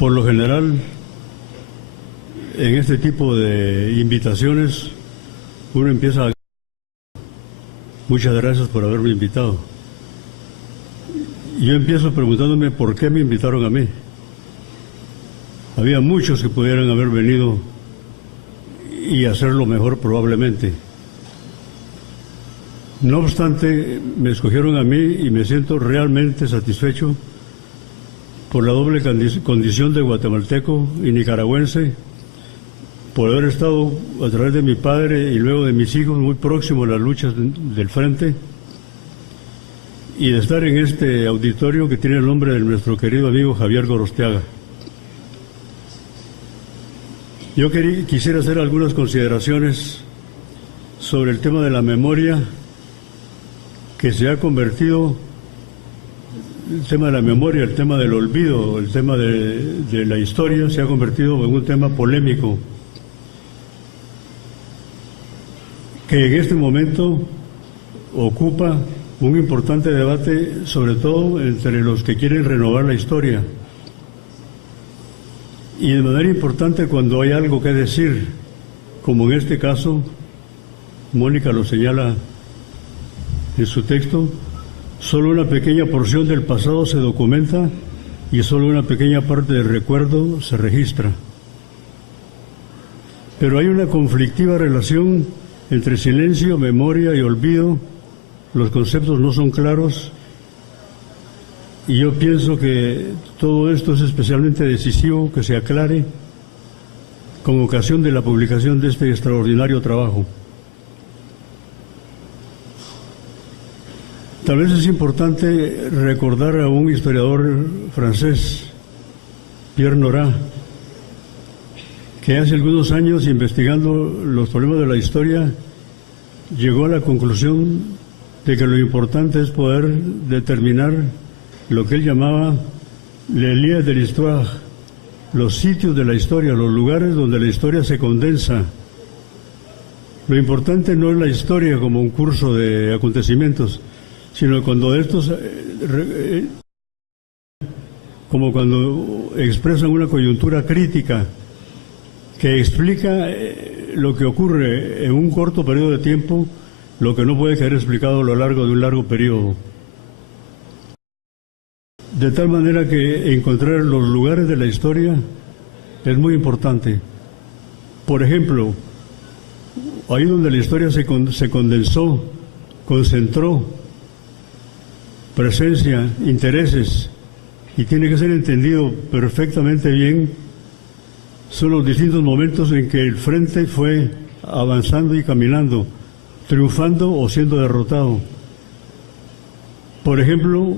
Por lo general, en este tipo de invitaciones, uno empieza a... Muchas gracias por haberme invitado. Yo empiezo preguntándome por qué me invitaron a mí. Había muchos que pudieran haber venido y hacerlo mejor probablemente. No obstante, me escogieron a mí y me siento realmente satisfecho por la doble condición de guatemalteco y nicaragüense, por haber estado a través de mi padre y luego de mis hijos muy próximo a las luchas del frente, y de estar en este auditorio que tiene el nombre de nuestro querido amigo Javier Gorostiaga. Yo quisiera hacer algunas consideraciones sobre el tema de la memoria, que se ha convertido, el tema de la memoria, el tema del olvido, el tema de la historia, se ha convertido en un tema polémico, que en este momento ocupa un importante debate, sobre todo entre los que quieren renovar la historia. Y de manera importante cuando hay algo que decir, como en este caso, Mónica lo señala en su texto, solo una pequeña porción del pasado se documenta y solo una pequeña parte del recuerdo se registra. Pero hay una conflictiva relación entre silencio, memoria y olvido. Los conceptos no son claros y yo pienso que todo esto es especialmente decisivo que se aclare con ocasión de la publicación de este extraordinario trabajo. Tal vez es importante recordar a un historiador francés, Pierre Nora, que hace algunos años, investigando los problemas de la historia, llegó a la conclusión de que lo importante es poder determinar lo que él llamaba les lieux de l'histoire, los sitios de la historia, los lugares donde la historia se condensa. Lo importante no es la historia como un curso de acontecimientos, sino cuando estos, como cuando expresan una coyuntura crítica que explica lo que ocurre en un corto periodo de tiempo, lo que no puede quedar explicado a lo largo de un largo periodo. De tal manera que encontrar los lugares de la historia es muy importante. Por ejemplo, ahí donde la historia se condensó, concentró presencia, intereses, y tiene que ser entendido perfectamente bien, son los distintos momentos en que el frente fue avanzando y caminando, triunfando o siendo derrotado. Por ejemplo,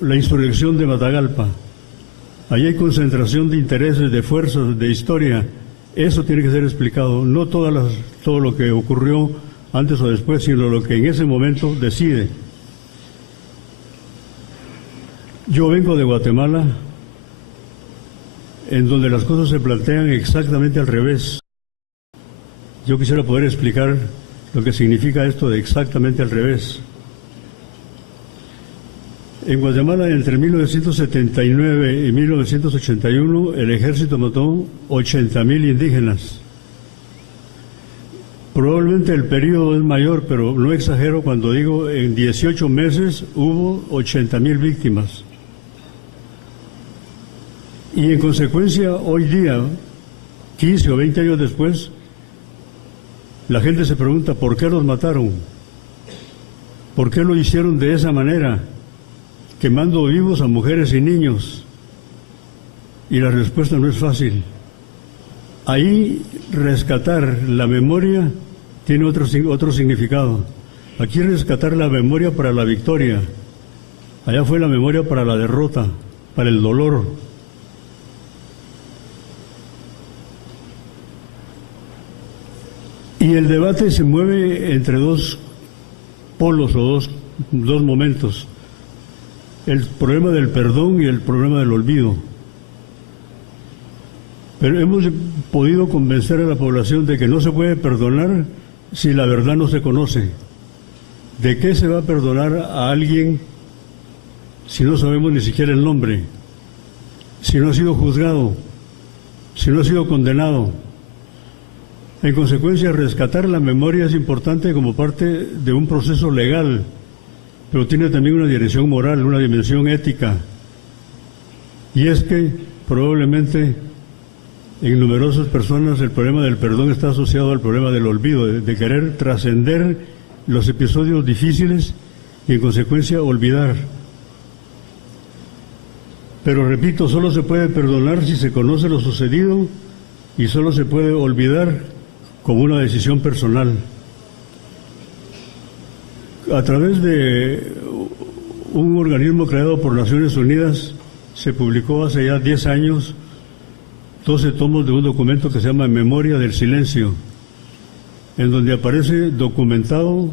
la insurrección de Matagalpa. Allí hay concentración de intereses, de fuerzas, de historia. Eso tiene que ser explicado, no todo lo que ocurrió antes o después, sino lo que en ese momento decide. Yo vengo de Guatemala, en donde las cosas se plantean exactamente al revés. Yo quisiera poder explicar lo que significa esto de exactamente al revés. En Guatemala, entre 1979 y 1981, el ejército mató 80,000 indígenas. Probablemente el periodo es mayor, pero no exagero cuando digo en 18 meses hubo 80,000 víctimas. Y en consecuencia, hoy día, 15 o 20 años después, la gente se pregunta ¿por qué los mataron? ¿Por qué lo hicieron de esa manera? Quemando vivos a mujeres y niños. Y la respuesta no es fácil. Ahí rescatar la memoria tiene otro significado. Aquí rescatar la memoria para la victoria. Allá fue la memoria para la derrota, para el dolor. Y el debate se mueve entre dos polos o dos momentos. El problema del perdón y el problema del olvido. Pero hemos podido convencer a la población de que no se puede perdonar si la verdad no se conoce. ¿De qué se va a perdonar a alguien si no sabemos ni siquiera el nombre? si no ha sido juzgado, si no ha sido condenado. En consecuencia, rescatar la memoria es importante como parte de un proceso legal, pero tiene también una dimensión moral, una dimensión ética. Y es que probablemente en numerosas personas el problema del perdón está asociado al problema del olvido, de querer trascender los episodios difíciles y en consecuencia olvidar. Pero repito, solo se puede perdonar si se conoce lo sucedido y solo se puede olvidar como una decisión personal. A través de un organismo creado por Naciones Unidas se publicó hace ya 10 años 12 tomos de un documento que se llama Memoria del Silencio, en donde aparece documentado,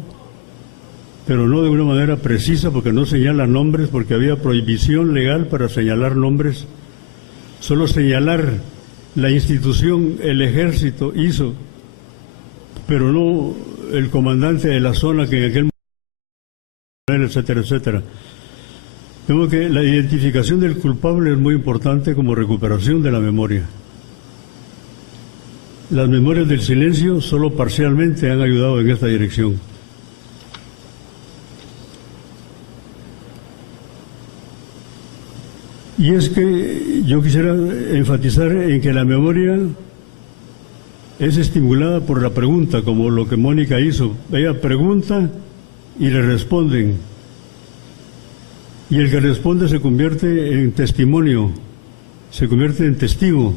pero no de una manera precisa, porque no señala nombres, porque había prohibición legal para señalar nombres, solo señalar la institución, el ejército hizo, pero no el comandante de la zona que en aquel momento, etcétera, etcétera. Tengo que la identificación del culpable es muy importante como recuperación de la memoria. Las memorias del silencio solo parcialmente han ayudado en esta dirección. Y es que yo quisiera enfatizar en que la memoria es estimulada por la pregunta, como lo que Mónica hizo. Ella pregunta y le responden. Y el que responde se convierte en testimonio, se convierte en testigo.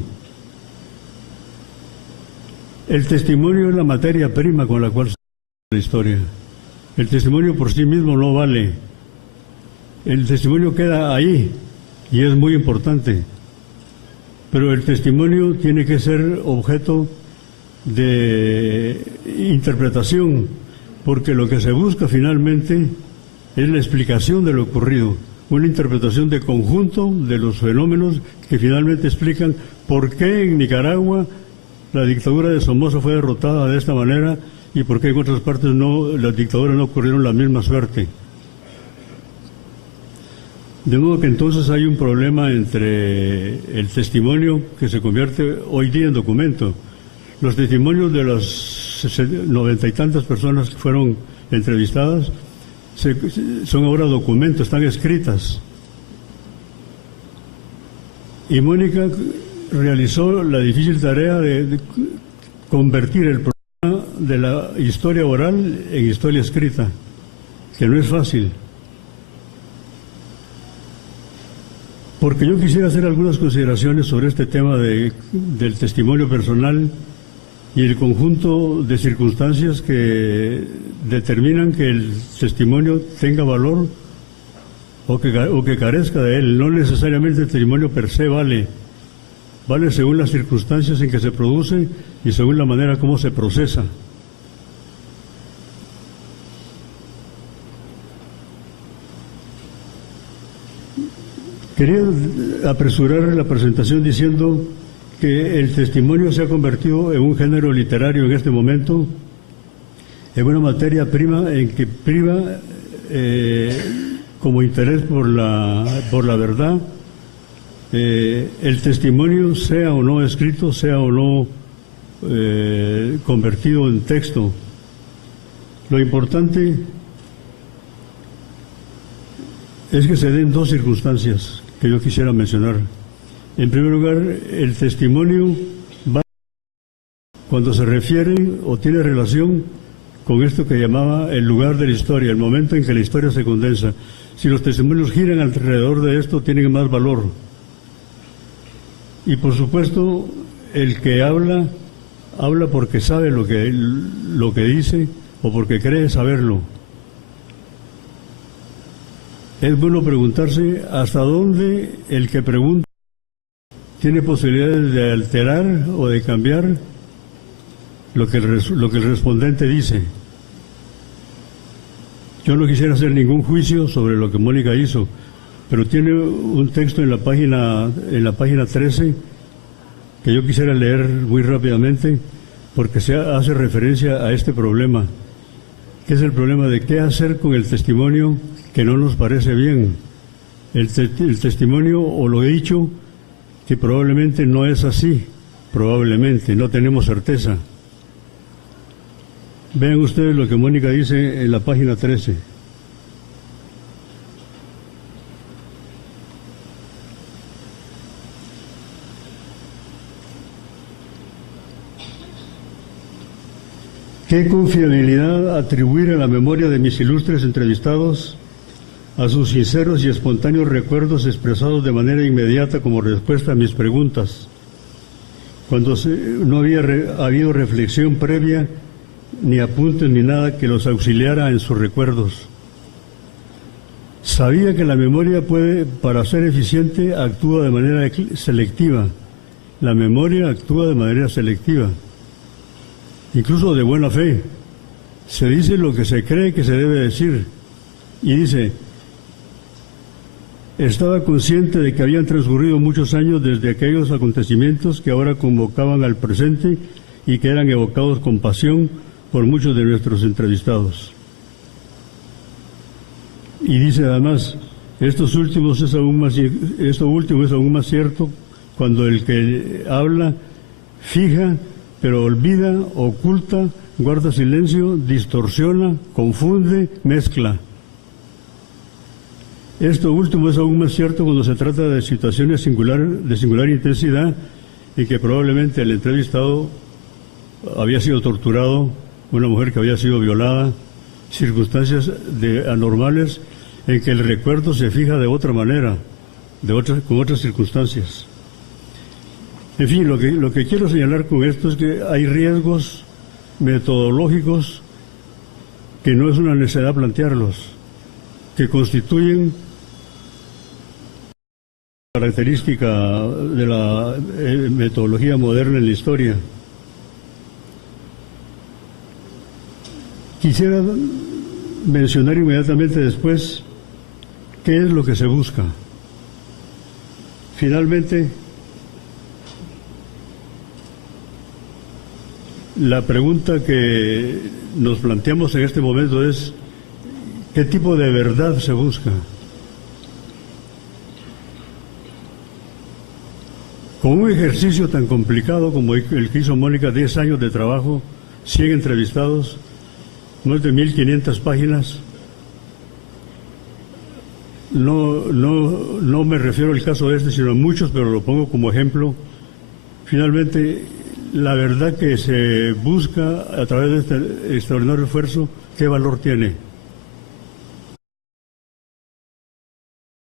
El testimonio es la materia prima con la cual se hace la historia. El testimonio por sí mismo no vale. El testimonio queda ahí y es muy importante. Pero el testimonio tiene que ser objeto de interpretación, porque lo que se busca finalmente es la explicación de lo ocurrido, una interpretación de conjunto de los fenómenos que finalmente explican por qué en Nicaragua la dictadura de Somoza fue derrotada de esta manera y por qué en otras partes las dictaduras no ocurrieron la misma suerte. De modo que entonces hay un problema entre el testimonio que se convierte hoy día en documento. Los testimonios de las 90 y tantas personas que fueron entrevistadas son ahora documentos, están escritas. Y Mónica realizó la difícil tarea de convertir el problema de la historia oral en historia escrita, que no es fácil. Porque yo quisiera hacer algunas consideraciones sobre este tema del testimonio personal y el conjunto de circunstancias que determinan que el testimonio tenga valor o que carezca de él. No necesariamente el testimonio per se vale según las circunstancias en que se produce y según la manera como se procesa. Quería apresurar la presentación diciendo que el testimonio se ha convertido en un género literario en este momento, en una materia prima en que priva como interés por la verdad, el testimonio sea o no escrito, sea o no convertido en texto. Lo importante es que se den dos circunstancias que yo quisiera mencionar. En primer lugar, el testimonio va cuando se refiere o tiene relación con esto que llamaba el lugar de la historia, el momento en que la historia se condensa. Si los testimonios giran alrededor de esto, tienen más valor. Y por supuesto, el que habla porque sabe lo que dice o porque cree saberlo. Es bueno preguntarse hasta dónde el que pregunta tiene posibilidades de alterar o de cambiar lo que el respondente dice. Yo no quisiera hacer ningún juicio sobre lo que Mónica hizo, pero tiene un texto en la página 13 que yo quisiera leer muy rápidamente porque hace referencia a este problema, que es el problema de qué hacer con el testimonio que no nos parece bien. El testimonio o lo dicho que probablemente no es así, probablemente, no tenemos certeza. Vean ustedes lo que Mónica dice en la página 13. ¿Qué confiabilidad atribuir a la memoria de mis ilustres entrevistados, a sus sinceros y espontáneos recuerdos expresados de manera inmediata como respuesta a mis preguntas, cuando no había habido reflexión previa, ni apuntes ni nada que los auxiliara en sus recuerdos? Sabía que la memoria puede, para ser eficiente, actúa de manera selectiva. La memoria actúa de manera selectiva, incluso de buena fe. Se dice lo que se cree que se debe decir. Y dice, estaba consciente de que habían transcurrido muchos años desde aquellos acontecimientos que ahora convocaban al presente y que eran evocados con pasión por muchos de nuestros entrevistados. Y dice además, esto último es aún más cierto cuando el que habla fija, pero olvida, oculta, guarda silencio, distorsiona, confunde, mezcla. Esto último es aún más cierto cuando se trata de situaciones de singular intensidad y que probablemente el entrevistado había sido torturado, una mujer que había sido violada, circunstancias anormales en que el recuerdo se fija de otra manera, con otras circunstancias. En fin, lo que quiero señalar con esto es que hay riesgos metodológicos que no es una necesidad plantearlos, que constituyen característica de la metodología moderna en la historia. Quisiera mencionar inmediatamente después qué es lo que se busca. Finalmente, la pregunta que nos planteamos en este momento es ¿qué tipo de verdad se busca? Con un ejercicio tan complicado como el que hizo Mónica, 10 años de trabajo, 100 entrevistados, más de 1.500 páginas. No me refiero al caso de sino a muchos, pero lo pongo como ejemplo. Finalmente, la verdad que se busca a través de este extraordinario esfuerzo, ¿qué valor tiene?